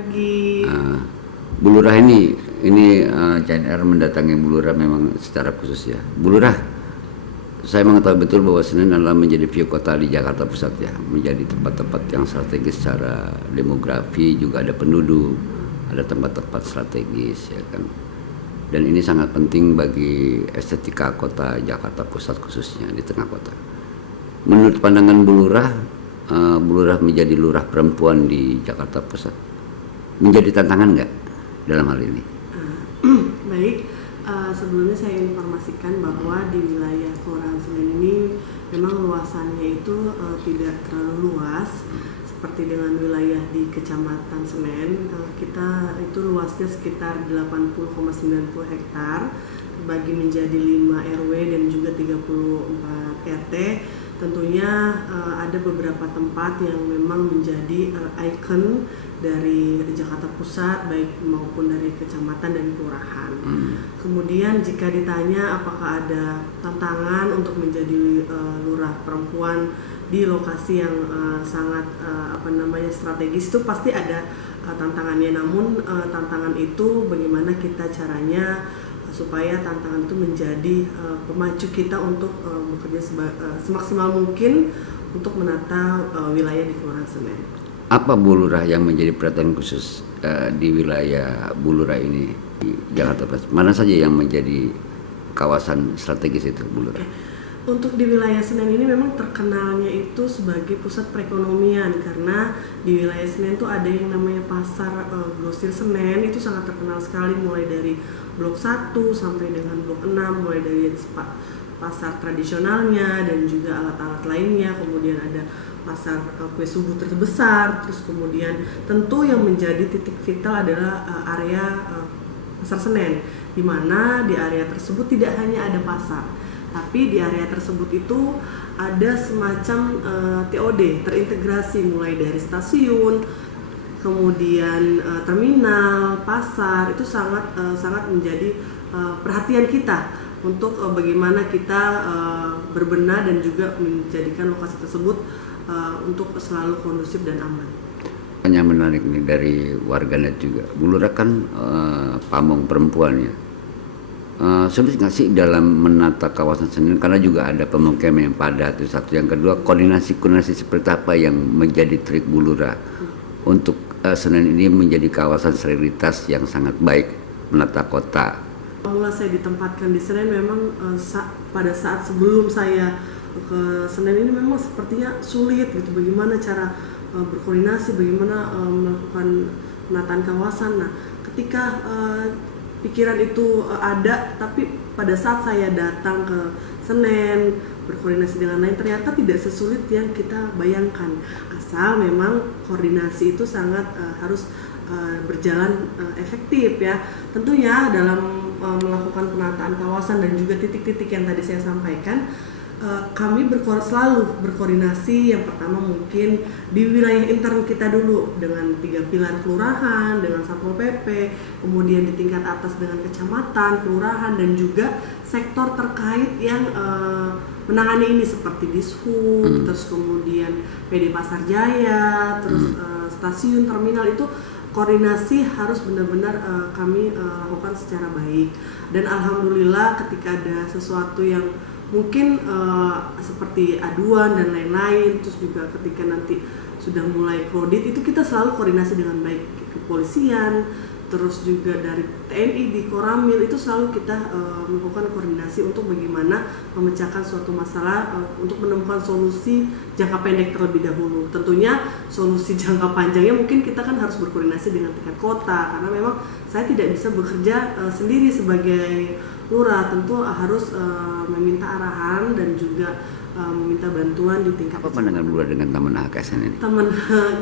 Pagi. Bu Lurah ini CNR mendatangi Bu Lurah memang secara khusus ya. Bu Lurah, saya mengetahui betul bahwa Senen adalah menjadi view kota di Jakarta Pusat ya, menjadi tempat-tempat yang strategis secara demografi, juga ada penduduk, ada tempat-tempat strategis ya kan. Dan ini sangat penting bagi estetika kota Jakarta Pusat khususnya di tengah kota. Menurut pandangan Bu Lurah menjadi lurah perempuan di Jakarta Pusat menjadi tantangan nggak dalam hal ini? Baik, sebelumnya saya informasikan bahwa di wilayah Kelurahan Senen ini memang luasannya itu tidak terlalu luas seperti dengan wilayah di Kecamatan Senen. Kita itu luasnya sekitar 80,90 hektar terbagi menjadi 5 RW dan juga 34 RT. Tentunya ada beberapa tempat yang memang menjadi ikon dari Jakarta Pusat baik maupun dari kecamatan dan kelurahan. Kemudian jika ditanya apakah ada tantangan untuk menjadi lurah perempuan di lokasi yang sangat strategis, itu pasti ada tantangannya. Namun tantangan itu bagaimana kita caranya supaya tantangan itu menjadi pemacu kita untuk bekerja semaksimal mungkin untuk menata wilayah di Kelurahan Senen. Apa Bu Lurah yang menjadi perhatian khusus di wilayah Bu Lurah ini di Jakarta Pusat? Mana saja yang menjadi kawasan strategis itu Bu Lurah? Untuk di wilayah Senen ini memang terkenalnya itu sebagai pusat perekonomian, karena di wilayah Senen itu ada yang namanya pasar grosir Senen, itu sangat terkenal sekali, mulai dari blok 1 sampai dengan blok 6, mulai dari pasar tradisionalnya dan juga alat-alat lainnya. Kemudian ada pasar kue subuh terbesar, terus kemudian tentu yang menjadi titik vital adalah area pasar Senen, di mana di area tersebut tidak hanya ada pasar, tapi di area tersebut itu ada semacam TOD terintegrasi, mulai dari stasiun, kemudian terminal, pasar. Itu sangat menjadi perhatian kita untuk bagaimana kita berbenah dan juga menjadikan lokasi tersebut untuk selalu kondusif dan aman. Yang menarik nih dari warganet juga, Bu Lurah kan pamong perempuan ya. Sulit nggak sih dalam menata kawasan Senen, karena juga ada pemukiman yang padat, itu satu. Yang kedua, koordinasi seperti apa yang menjadi trik Bu Lurah untuk Senen ini menjadi kawasan sterilitas yang sangat baik menata kota. Mula saya ditempatkan di Senen memang pada saat sebelum saya ke Senen ini memang sepertinya sulit gitu, bagaimana cara berkoordinasi, bagaimana melakukan penataan kawasan. Nah, ketika pikiran itu ada, tapi pada saat saya datang ke Senen berkoordinasi dengan lain, ternyata tidak sesulit yang kita bayangkan, asal memang koordinasi itu sangat harus berjalan efektif ya. Tentunya dalam melakukan penataan kawasan dan juga titik-titik yang tadi saya sampaikan, kami selalu berkoordinasi. Yang pertama mungkin di wilayah intern kita dulu dengan 3 pilar kelurahan, dengan Satpol PP, kemudian di tingkat atas dengan kecamatan, kelurahan, dan juga sektor terkait yang menangani ini seperti Dishub, terus kemudian PD Pasar Jaya, terus stasiun, terminal. Itu koordinasi harus benar-benar kami lakukan secara baik. Dan alhamdulillah ketika ada sesuatu yang mungkin seperti aduan dan lain-lain, terus juga ketika nanti sudah mulai kredit, itu kita selalu koordinasi dengan baik, kepolisian, terus juga dari TNI di Koramil, itu selalu kita melakukan koordinasi untuk bagaimana memecahkan suatu masalah, untuk menemukan solusi jangka pendek terlebih dahulu. Tentunya solusi jangka panjangnya mungkin kita kan harus berkoordinasi dengan tingkat kota, karena memang saya tidak bisa bekerja sendiri sebagai lurah, tentu harus meminta arahan dan juga meminta bantuan di tingkat. Apa pandangan lurah dengan Taman HKSN ini?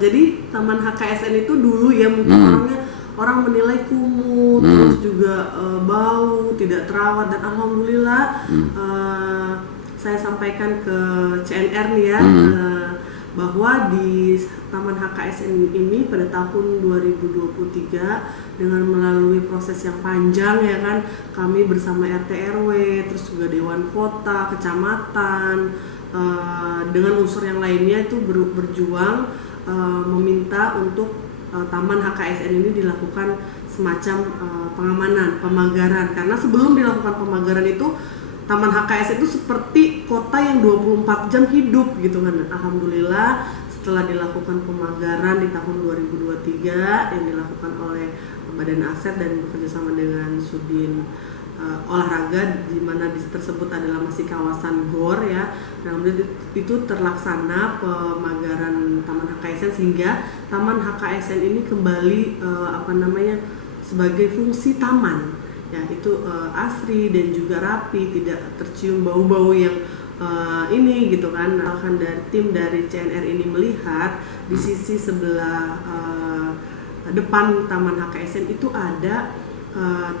Jadi Taman HKSN itu dulu ya mungkin orang menilai kumuh, terus juga bau, tidak terawat, dan alhamdulillah saya sampaikan ke CNR nih ya, bahwa di Taman HKSN ini pada tahun 2023 dengan melalui proses yang panjang ya kan, kami bersama RT RW, terus juga Dewan Kota, Kecamatan, dengan unsur yang lainnya itu berjuang meminta untuk Taman HKSN ini dilakukan semacam pengamanan, pemagaran, karena sebelum dilakukan pemagaran itu Taman HKSN itu seperti kota yang 24 jam hidup gitu kan. Alhamdulillah setelah dilakukan pemagaran di tahun 2023 yang dilakukan oleh Badan Aset dan bekerjasama dengan Sudin olahraga, di mana di tersebut adalah masih kawasan GOR ya. Nah, itu terlaksana pemagaran Taman HKSN sehingga Taman HKSN ini kembali sebagai fungsi taman ya, itu asri dan juga rapi, tidak tercium bau-bau yang ini gitu kan. Akan dari tim dari CNR ini melihat di sisi sebelah depan Taman HKSN itu ada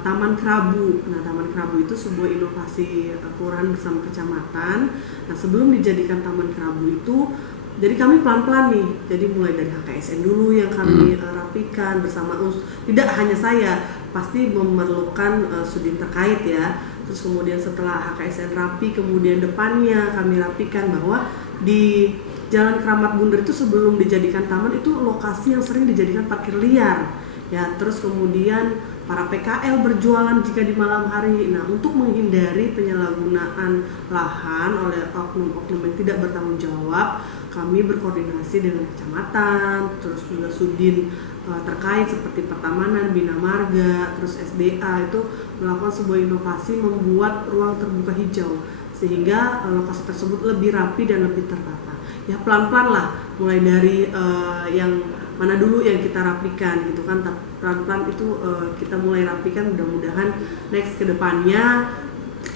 Taman Kerabu. Nah, Taman Kerabu itu sebuah inovasi kelurahan bersama kecamatan. Nah, sebelum dijadikan Taman Kerabu itu, jadi kami pelan-pelan nih. Jadi mulai dari HKSN dulu yang kami rapikan bersama tidak hanya saya, pasti memerlukan sudin terkait ya. Terus kemudian setelah HKSN rapi, kemudian depannya kami rapikan bahwa di Jalan Keramat Bundar itu sebelum dijadikan taman itu lokasi yang sering dijadikan parkir liar. Ya, terus kemudian para PKL berjualan jika di malam hari. Nah, untuk menghindari penyalahgunaan lahan oleh oknum-oknum yang tidak bertanggung jawab, kami berkoordinasi dengan kecamatan, terus juga sudin terkait seperti pertamanan, bina marga, terus SDA itu melakukan sebuah inovasi membuat ruang terbuka hijau sehingga lokasi tersebut lebih rapi dan lebih tertata. Ya pelan-pelan lah, mulai dari yang mana dulu yang kita rapikan gitu kan, pelan-pelan itu kita mulai rapikan, mudah-mudahan next ke depannya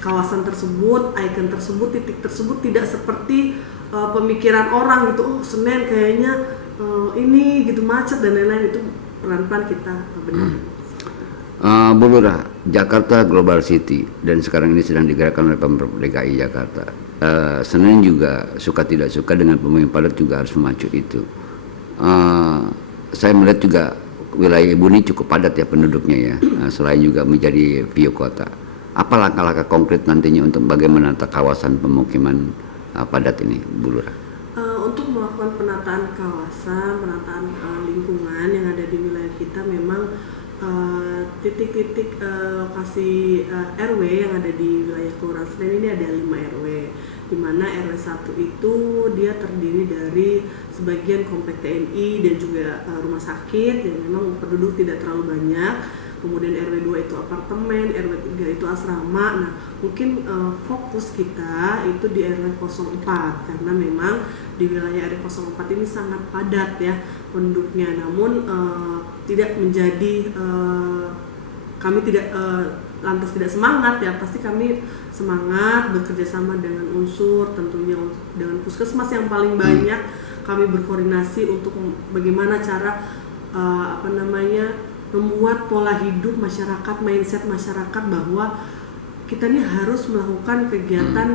kawasan tersebut, ikon tersebut, titik tersebut tidak seperti pemikiran orang gitu, oh Senen kayaknya ini gitu macet dan lain-lain, itu pelan-pelan kita benar. Bu Lurah, Jakarta Global City dan sekarang ini sedang digerakkan oleh Pemprov DKI Jakarta. Senen juga suka tidak suka dengan pembangunan padat juga harus memacu itu. Saya melihat juga wilayah Ibu ini cukup padat ya penduduknya ya, selain juga menjadi view kota. Apa langkah-langkah konkret nantinya untuk bagaimana menata kawasan pemukiman padat ini, Bu Lurah? Untuk melakukan penataan kawasan, penataan lingkungan yang ada di wilayah kita, memang titik-titik lokasi RW yang ada di wilayah Kelurahan Senen ini ada 5 RW, di mana RW 1 itu dia terdiri dari sebagian komplek TNI dan juga rumah sakit yang memang penduduk tidak terlalu banyak. Kemudian RW 2 itu apartemen, RW 3 itu asrama. Nah, mungkin fokus kita itu di RW 04 karena memang di wilayah RW 04 ini sangat padat ya penduduknya. Namun tidak menjadi kami tidak lantas tidak semangat ya, pasti kami semangat bekerja sama dengan unsur, tentunya dengan puskesmas yang paling banyak. Kami berkoordinasi untuk bagaimana cara membuat pola hidup masyarakat, mindset masyarakat bahwa kita ini harus melakukan kegiatan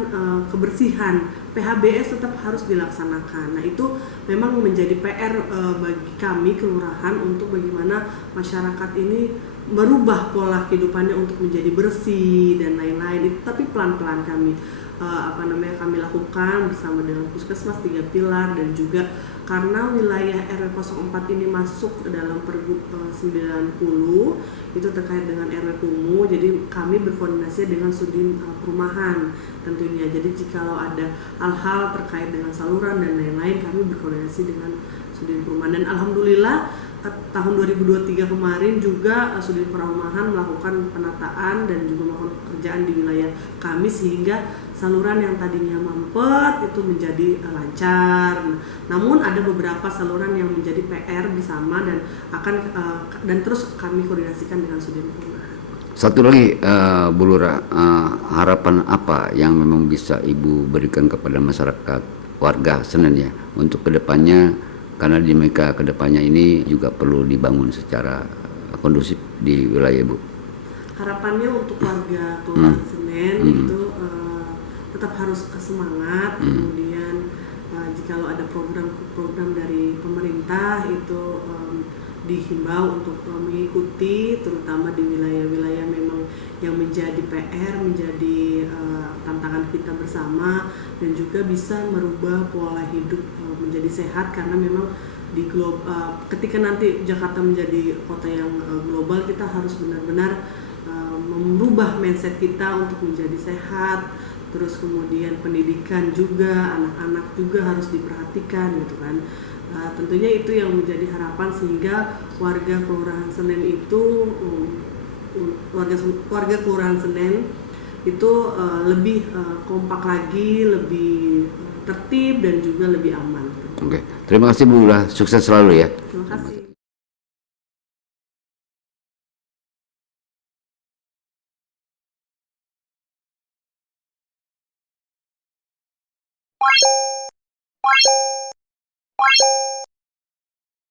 kebersihan, PHBS tetap harus dilaksanakan. Nah, itu memang menjadi PR bagi kami kelurahan untuk bagaimana masyarakat ini merubah pola kehidupannya untuk menjadi bersih dan lain-lain. Itu tapi pelan-pelan kami kami lakukan bersama dengan puskesmas 3 pilar, dan juga karena wilayah RW 04 ini masuk ke dalam Pergub 90 itu terkait dengan RW Kumuh, jadi kami berkoordinasi dengan Sudin Perumahan tentunya. Jadi jikalau ada hal-hal terkait dengan saluran dan lain-lain, kami berkoordinasi dengan Sudin Perumahan. Dan alhamdulillah tahun 2023 kemarin juga Sudin Perumahan melakukan penataan dan juga melakukan pekerjaan di wilayah kami sehingga saluran yang tadinya mampet itu menjadi lancar. Namun ada beberapa saluran yang menjadi PR bersama dan dan terus kami koordinasikan dengan Sudin Perumahan. Satu lagi Bu Lurah, harapan apa yang memang bisa Ibu berikan kepada masyarakat warga Senen ya untuk kedepannya, karena dinamika kedepannya ini juga perlu dibangun secara kondusif di wilayah Ibu. Harapannya untuk warga Kelurahan Senen itu tetap harus semangat. Kemudian jikalau ada program-program dari pemerintah itu dihimbau untuk mengikuti, terutama di wilayah-wilayah memang yang menjadi PR, menjadi tantangan kita bersama, dan juga bisa merubah pola hidup menjadi sehat, karena memang ketika nanti Jakarta menjadi kota yang global, kita harus benar-benar merubah mindset kita untuk menjadi sehat. Terus kemudian pendidikan juga, anak-anak juga harus diperhatikan gitu kan. Tentunya itu yang menjadi harapan, sehingga warga Kelurahan Senen itu warga Kelurahan Senen itu lebih kompak lagi, lebih tertib, dan juga lebih aman. Oke, terima kasih Bu Lurah, sukses selalu ya. Terima kasih.